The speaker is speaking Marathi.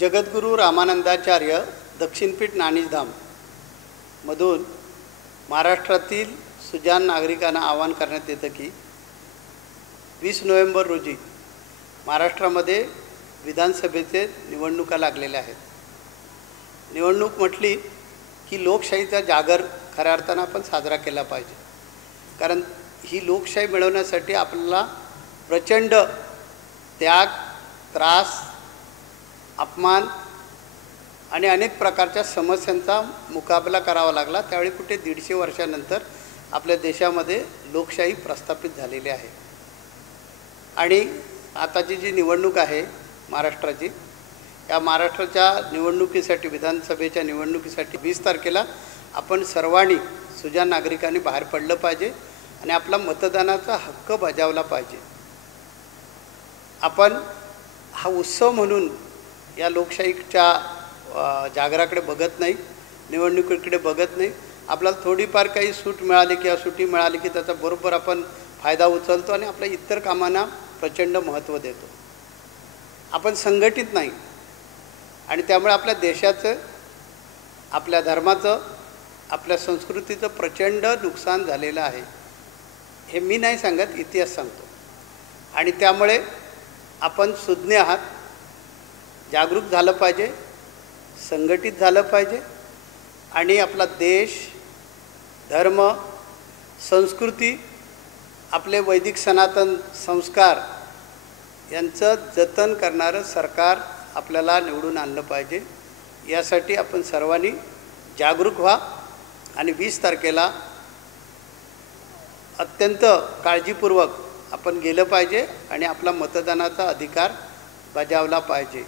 जगद्गुरू रामानंदाचार्य दक्षिणपीठ नाणीधाम मधून महाराष्ट्रातील सुजाण नागरिकांना आवाहन करण्यात येतं की 20 नोव्हेंबर रोजी महाराष्ट्रामध्ये विधानसभेचे निवडणुका लागलेल्या आहेत. निवडणूक म्हटली की लोकशाहीचा जागर खऱ्या अर्थानं आपण साजरा केला पाहिजे, कारण ही लोकशाही मिळवण्यासाठी आपल्याला प्रचंड त्याग, त्रास, अपमान आणि अनेक प्रकारच्या समस्यांचा मुकाबला करावा लागला. त्यावेळी कुठे 150 वर्षानंतर आपल्या देशामध्ये लोकशाही प्रस्थापित झालेली आहे. आणि आताची जी निवडणूक आहे महाराष्ट्राची, या महाराष्ट्राच्या निवडणुकीसाठी, विधानसभेच्या निवडणुकीसाठी 20 तारखेला आपण सर्वांनी सुजाण नागरिकांनी बाहेर पडलं पाहिजे आणि आपला मतदानाचा हक्क बजावला पाहिजे. आपण हा उत्सव म्हणून या लोकशाहीच्या जागराकडे बघत नाही, निवडणुकीकडे बघत नाही. आपल्याला थोडीफार काही सूट मिळाली किंवा सुटी मिळाली की त्याचा बरोबर आपण फायदा उचलतो आणि आपल्या इतर कामांना प्रचंड महत्त्व देतो. आपण संघटित नाही आणि त्यामुळे आपल्या देशाचं, आपल्या धर्माचं, आपल्या संस्कृतीचं प्रचंड नुकसान झालेलं आहे. हे मी नाही सांगत, इतिहास सांगतो. आणि त्यामुळे आपण सुज्ञ आहात, जागरूक झालं पाहिजे, संघटित झालं पाहिजे आणि आपला देश, धर्म, संस्कृती, आपले वैदिक सनातन संस्कार यांचं जतन करणारं सरकार आपल्याला निवडून आणलं पाहिजे. यासाठी आपण सर्वांनी जागरूक व्हा आणि 20 तारखेला अत्यंत काळजीपूर्वक आपण गेलं पाहिजे आणि आपला मतदानाचा अधिकार बजावला पाहिजे.